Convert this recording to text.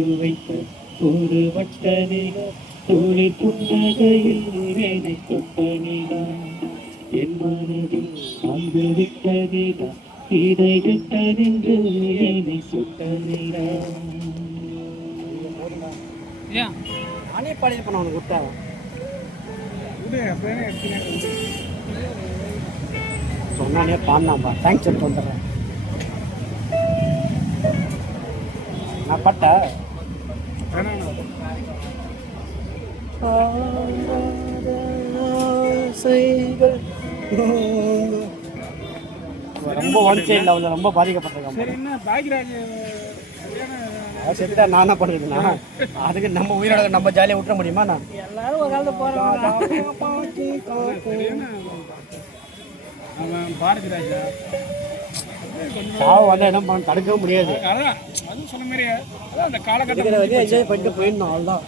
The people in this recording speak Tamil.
பொட்டு வைத்த ஒரு வட்ட நிலா தோழி புன்னகையில் என்னை தொட்ட நிலா என் மனதில் அங்கு விட்ட நிலா இதை விட்ட நின்று என்னை சுட்ட நிலா. நானே பாடியிருப்பேன் அவனுக்கு விட்டா சொன்னானே பாடினாம்பா. தேங்க்ஸ் எடுத்து வந்துடுறேன். நான் பட்ட ரொம்ப ஒன் சைட் லெவலில் ரொம்ப பாதிக்கப்பட்டிருக்காங்க. செத்தா நான் என்ன பண்ணுறதுண்ணா? அதுக்கு நம்ம உயிரோட நம்ம ஜாலியாக விட்டுற முடியுமா? நான் எல்லாரும் ஒரு காலத்தில் போகிறோம். சாவு வந்து என்ன பண்ண தடுக்கவும் முடியாது. என்ஜாய் பண்ணிட்டு போயிடணும். அவ்வளோதான்.